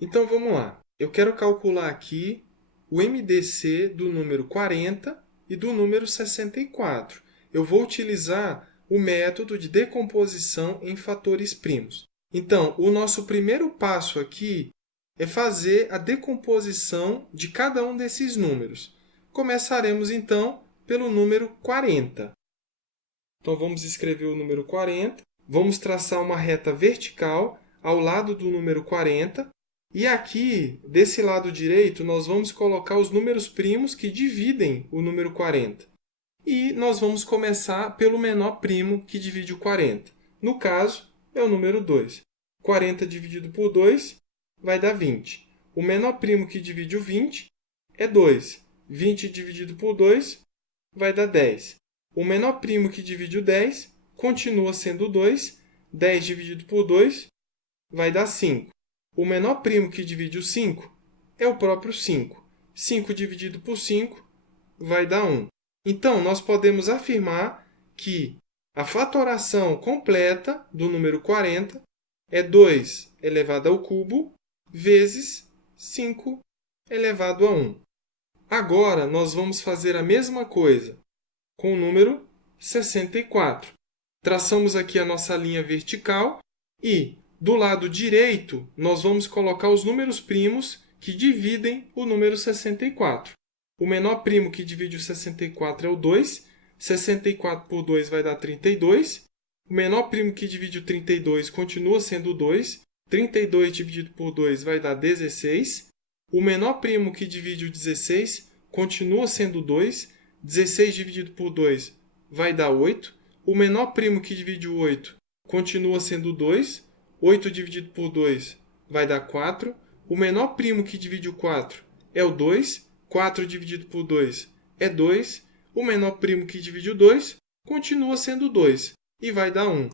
Então vamos lá. Eu quero calcular aqui o MDC do número 40 e do número 64. Eu vou utilizar o método de decomposição em fatores primos. Então, o nosso primeiro passo aqui é fazer a decomposição de cada um desses números. Começaremos então pelo número 40. Então vamos escrever o número 40, vamos traçar uma reta vertical ao lado do número 40. E aqui, desse lado direito, nós vamos colocar os números primos que dividem o número 40. E nós vamos começar pelo menor primo que divide o 40. No caso, é o número 2. 40 dividido por 2 vai dar 20. O menor primo que divide o 20 é 2. 20 dividido por 2 vai dar 10. O menor primo que divide o 10 continua sendo 2. 10 dividido por 2 vai dar 5. O menor primo que divide o 5 é o próprio 5. 5 dividido por 5 vai dar 1. Então, nós podemos afirmar que a fatoração completa do número 40 é 2 elevado ao cubo vezes 5 elevado a 1. Agora, nós vamos fazer a mesma coisa com o número 64. Traçamos aqui a nossa linha vertical e, do lado direito, nós vamos colocar os números primos que dividem o número 64. O menor primo que divide o 64 é o 2. 64 por 2 vai dar 32. O menor primo que divide o 32 continua sendo o 2. 32 dividido por 2 vai dar 16. O menor primo que divide o 16 continua sendo o 2. 16 dividido por 2 vai dar 8. O menor primo que divide o 8 continua sendo o 2. 8 dividido por 2 vai dar 4. O menor primo que divide o 4 é o 2. 4 dividido por 2 é 2. O menor primo que divide o 2 continua sendo 2 e vai dar 1.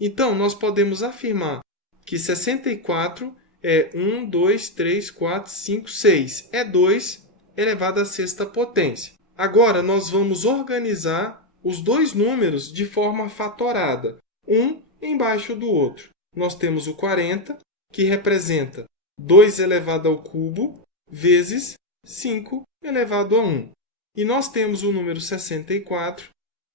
Então, nós podemos afirmar que 64 é 1, 2, 3, 4, 5, 6. É 2 elevado à sexta potência. Agora, nós vamos organizar os dois números de forma fatorada, um embaixo do outro. Nós temos o 40, que representa 2 elevado ao cubo, vezes 5 elevado a 1. E nós temos o número 64,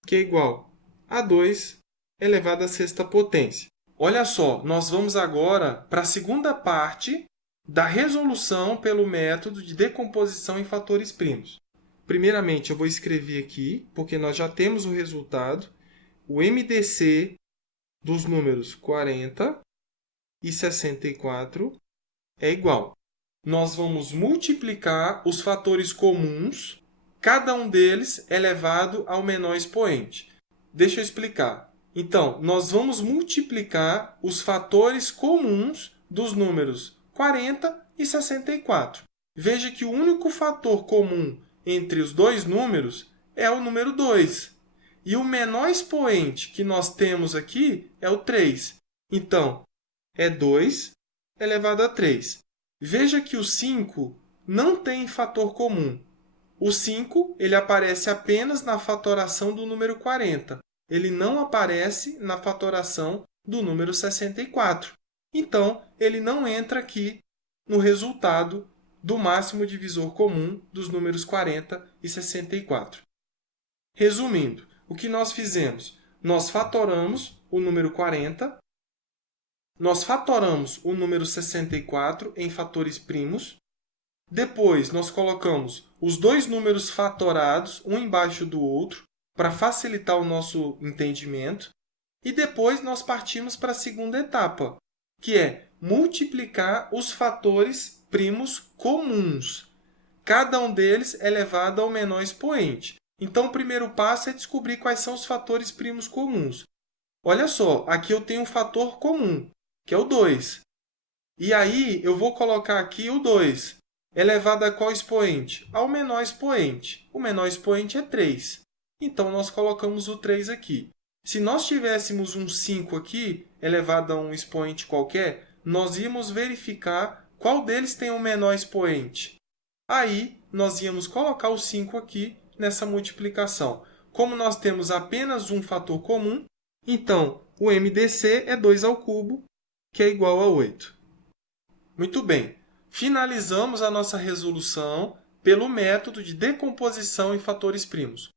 que é igual a 2 elevado à sexta potência. Olha só, nós vamos agora para a segunda parte da resolução pelo método de decomposição em fatores primos. Primeiramente, eu vou escrever aqui, porque nós já temos o resultado, o MDC dos números 40 e 64 é igual. Nós vamos multiplicar os fatores comuns, cada um deles elevado ao menor expoente. Deixa eu explicar. Então, nós vamos multiplicar os fatores comuns dos números 40 e 64. Veja que o único fator comum entre os dois números é o número 2. E o menor expoente que nós temos aqui é o 3. Então, é 2 elevado a 3. Veja que o 5 não tem fator comum. O 5 ele aparece apenas na fatoração do número 40. Ele não aparece na fatoração do número 64. Então, ele não entra aqui no resultado do máximo divisor comum dos números 40 e 64. Resumindo, o que nós fizemos? Nós fatoramos o número 40, nós fatoramos o número 64 em fatores primos, depois nós colocamos os dois números fatorados, um embaixo do outro, para facilitar o nosso entendimento, e depois nós partimos para a segunda etapa, que é multiplicar os fatores primos comuns. Cada um deles é elevado ao menor expoente. Então, o primeiro passo é descobrir quais são os fatores primos comuns. Olha só, aqui eu tenho um fator comum, que é o 2. E aí, eu vou colocar aqui o 2, elevado a qual expoente? Ao menor expoente. O menor expoente é 3. Então, nós colocamos o 3 aqui. Se nós tivéssemos um 5 aqui, elevado a um expoente qualquer, nós íamos verificar qual deles tem o menor expoente. Aí, nós íamos colocar o 5 aqui nessa multiplicação. Como nós temos apenas um fator comum, então o MDC é 2 ao cubo, que é igual a 8. Muito bem. finalizamos a nossa resolução pelo método de decomposição em fatores primos.